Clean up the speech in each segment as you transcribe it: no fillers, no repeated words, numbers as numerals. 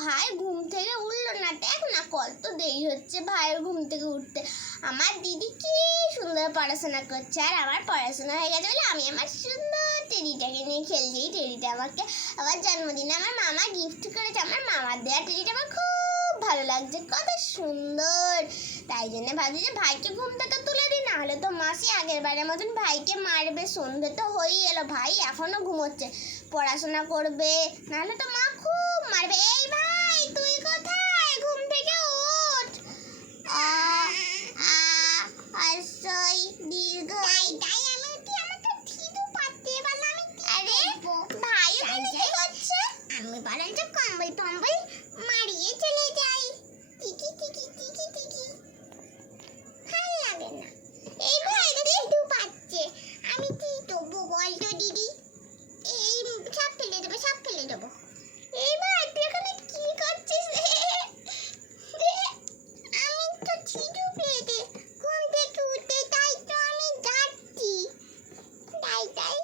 ভাই ঘুম থেকে উঠলো না। দেখ না কত দেরি হচ্ছে ভাইয়ের ঘুম থেকে উঠতে। আমার দিদি কি সুন্দর পড়াশোনা করছে, আর আমার পড়াশোনা হয়ে গেছে বলে আমি আমার সুন্দর টেডিটাকে নিয়ে খেলছি। টেডিটা আমাকে আমার জন্মদিনে আমার মামা গিফট করেছে। আমার মামার দেওয়া টেডিটা আমার খুব ভালো লাগছে, কত সুন্দর। তাই জন্য ভাবছি যে ভাইকে ঘুম থেকে তুলে দিই, না হলে তো মাসি আগের বারের মতন ভাইকে মারবে। সন্ধে তো হয়েই এলো, ভাই এখনো ঘুমোচ্ছে, পড়াশোনা করবে, নাহলে তো মা খুব মারবে। এই ভাই তুই কোথায়? ঘুম থেকে ওঠ। আশ্রয় দীর্ঘই। আরে ভাই কি করছে? আমি বরঞ্চ কম্বল টম্বল মারিয়ে চলে যাই। টিকি টিকি টিকি টিকি, ভালো লাগে না। এই ভাই টিটু পাচ্ছে, আমি কি দেবো বলতো দিদি? এই সব ফেলে দেবো, সব ফেলে দেবো। এই ভাই তুই এখানে কি করছিস? আমি তো ছিটু পেয়েছে ঘুম থেকে উঠে, তাই তো আমি যাচ্ছি। তাই তাই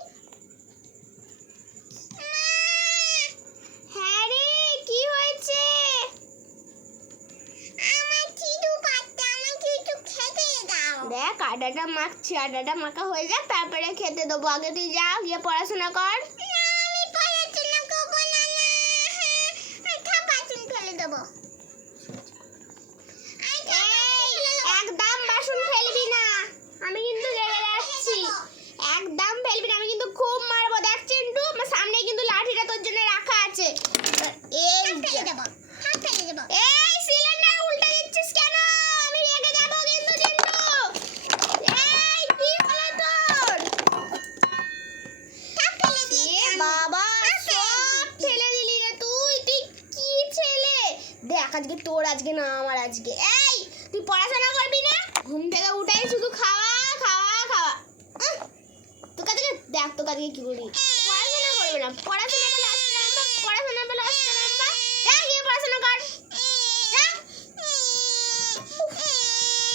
হ্যাঁ রে, কি হয়েছে? আমার ছিটু পাচ্ছে, আমাকে একটু খেতে দাও। দেখ আটাটা মাখছি, আটাটা মাখা হয়ে যাক তারপরে খেতে দেবো। আগে তুই যা, গিয়ে পড়াশোনা কর। আমি পড়াশোনা করবো না, থাক বাসন ফেলে দেবো। একদম বাসন ফেলবি না, আমি কিন্তু রেগে যাচ্ছি। একদম ফেলবি না, আমি কিন্তু খুব মারবো। দেখ চিন্টু, আমার সামনে কিন্তু লাঠিটা তোর জন্য রাখা আছে। এই ফেলে দেবো, হাত ফেলে দেবো। এই সিলিন্ডার উল্টে দিচ্ছিস কেন? আমি রেগে যাবো কিন্তু চিন্টু। এই কি হলো তোর? থাক ফেলে দিয়েছি বাবা, সব ফেলে দিলি রে তুই। তুই কি ছেলে? দেখ আজকে তোর, আজকে না আমার আজকে। এই তুই পড়াশোনা করবি না? ঘুম থেকে উঠেই শুধু খাওয়া খাওয়া খাওয়া। তোকে আজকে দেখ, তোকে আজকে কি করি। পড়াশোনা করবে না, পড়াশোনা পেলে আসতে নাম্বা, পড়াশোনা পেলে আসতে নাম্বা। যা গিয়ে পড়াশোনা কর, যা।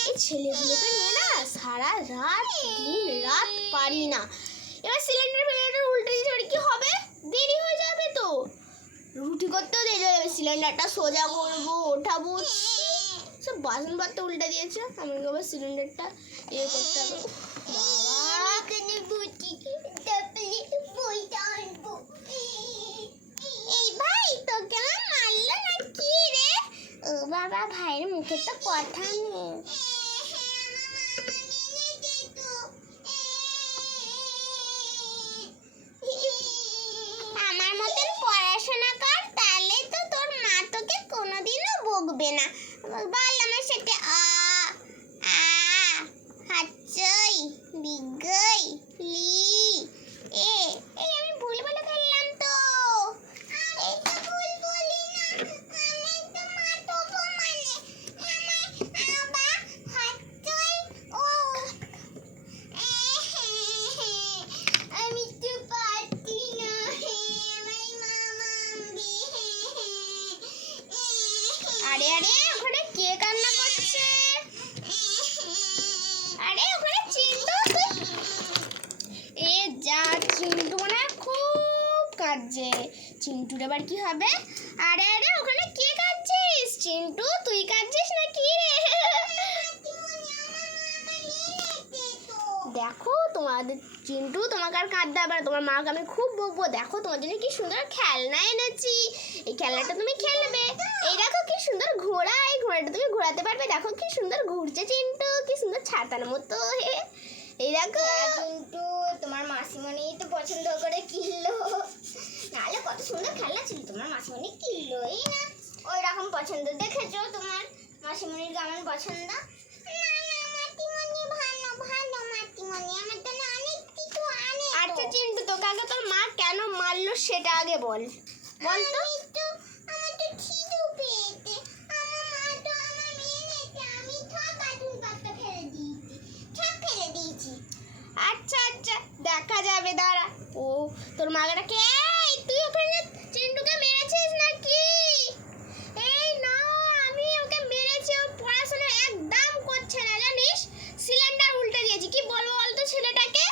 এই ছেলেগুলোকে নিয়ে না সারা রাত দিন রাত পারি না। এবার সিলিন্ডার ফিলিন্ডার উল্টে দিয়েছে, এবার কি হবে? দেরি হয়ে যাবে তো, রুটি করতেও দেরি হয়ে যাবে। সিলিন্ডারটা সোজা করবো, ওঠাবো, সব বাসনপত্র উল্টে দিয়েছে। আমাকে আবার সিলিন্ডারটা ইয়ে করতে হবে। এই ভাই তোকে আমার মারলো না কি রে? ও বাবা, ভাইয়ের মুখে তো কথা নেই। আমার মতন পড়াশোনা কর, তাহলে তো তোর মা তোকে কোনোদিনও বকবে না। বল আমার সাথে আ আ হাচ্চই বিগই লি এ। এই আমি ভুল বলে ফেললাম তো। এই তো ভুল বলি না, আমি তো মারবো মানে আমার আবা হাচ্চই ও। আমি তো পারছি না, আমার মামা আরে আরে ওখানে কে কান্না করছে? আরে ওখানে চিন্টু। এ যা, চিন্টু মনে হয় খুব কাঁদছে। চিন্টুর আবার কি হবে? আরে আরে ওখানে কে কাঁদছিস? চিন্টু তুই কাঁদছিস না কি রে? দেখো তোমাদের চিন্টু তোমাকে আর কাঁদতে হবে না, তোমার মাকে আমি খুব বকবো। দেখো তোমার জন্য কি সুন্দর খেলনা এনেছি, এই খেলনাটা তুমি খেলবে। এই দেখো কি সুন্দর ঘোড়া, এই ঘোড়াটা তুমি ঘোরাতে পারবে। দেখো কি সুন্দর ঘুরছে চিন্টু, কি সুন্দর ছাতার মতো। এই দেখো চিন্টু, তোমার মাসিমণি তো পছন্দ করে কিনলো, নাহলে কত সুন্দর খেলনা ছিল। তোমার মাসিমণি কিনলোই না, ওই রকম পছন্দ। দেখেছো তোমার মাসিমণির কেমন পছন্দ? আচ্ছা চিন্টু, তোকে আগে তোর মা কেন মারলো সেটা আগে বল। বল তো। আমার তো খিদে পেয়েছে, আমার মা তো আমার মেরেছে, আমি সব বাসনপত্র ফেলে দিয়েছি, সব ফেলে দিয়েছি। আচ্ছা আচ্ছা দেখা যাবে, দাঁড়া। ও তোর মাকে, এই তুই ওখানে চিন্টুকে মেরেছিস নাকি? এই না, আমি ওকে মেরেছি, ও পড়াশোনা একদম করছে না জানিস, সিলিন্ডার উল্টে দিয়েছি। কি বলবো বলতো ছেলেটাকে?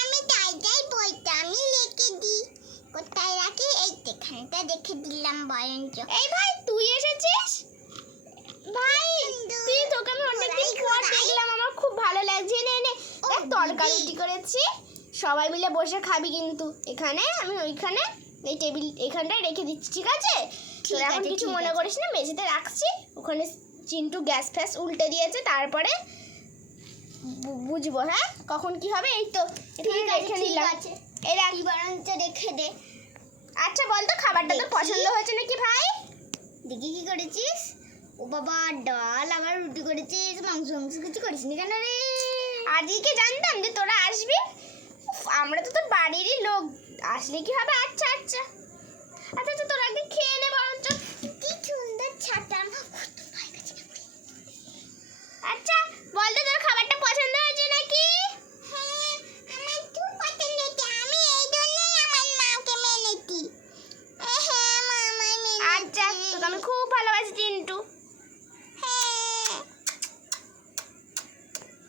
আমি তাই বলতে আমি লিখে দিই, কোথায় রাখি? এই এখানে এটা দেখে দিলাম বরঞ্চ। এই ভাই তুই এসেছিস? ভাই তুই তোকে আমি অনেকদিন পর দেখলাম, আমার খুব ভালো লাগছে। নে নে দেখ তরকারি রুটি করেছি, সবাই মিলে বসে খাবি কিন্তু। এখানে আমি ওইখানে এই টেবিল এখানটায় রেখে দিচ্ছি, ঠিক আছে? তোর এখন কিছু মনে করিস না, মেঝেতে রাখছি। ওখানে চিন্টু গ্যাস ফ্যাস উল্টে দিয়েছে, তারপরে বুঝবো হ্যাঁ কখন কি হবে। এই তো এখানে রেখে দিলাম। এই রাখ বরঞ্চ রেখে দে। আচ্ছা বল তো খাবারটা তোর পছন্দ হয়েছে নাকি ভাই? দেখি কি করেছিস? ও বাবা, ডাল আবার রুটি করেছিস, মাংস মাংস কিছু করিস নি কেন রে? আজকে জানতাম যে তোরা আসবি। উফ, আমরা তো তোর বাড়িরই লোক, আসলে কি হবে? আচ্ছা আচ্ছা আচ্ছা আচ্ছা তোরা আগে খেয়ে নে বরঞ্চ। কি সুন্দর ছাতাম। আচ্ছা বল তো তোর খাবারটা পছন্দ হয়েছে নাকি? হ্যাঁ, আমার খুব পছন্দ হয়েছে। আমি এই জন্যই আমার মাকে মেনেছি। হ্যাঁ, মা আমায় মেনেছে। আচ্ছা তোকে আমি খুব ভালোবাসি।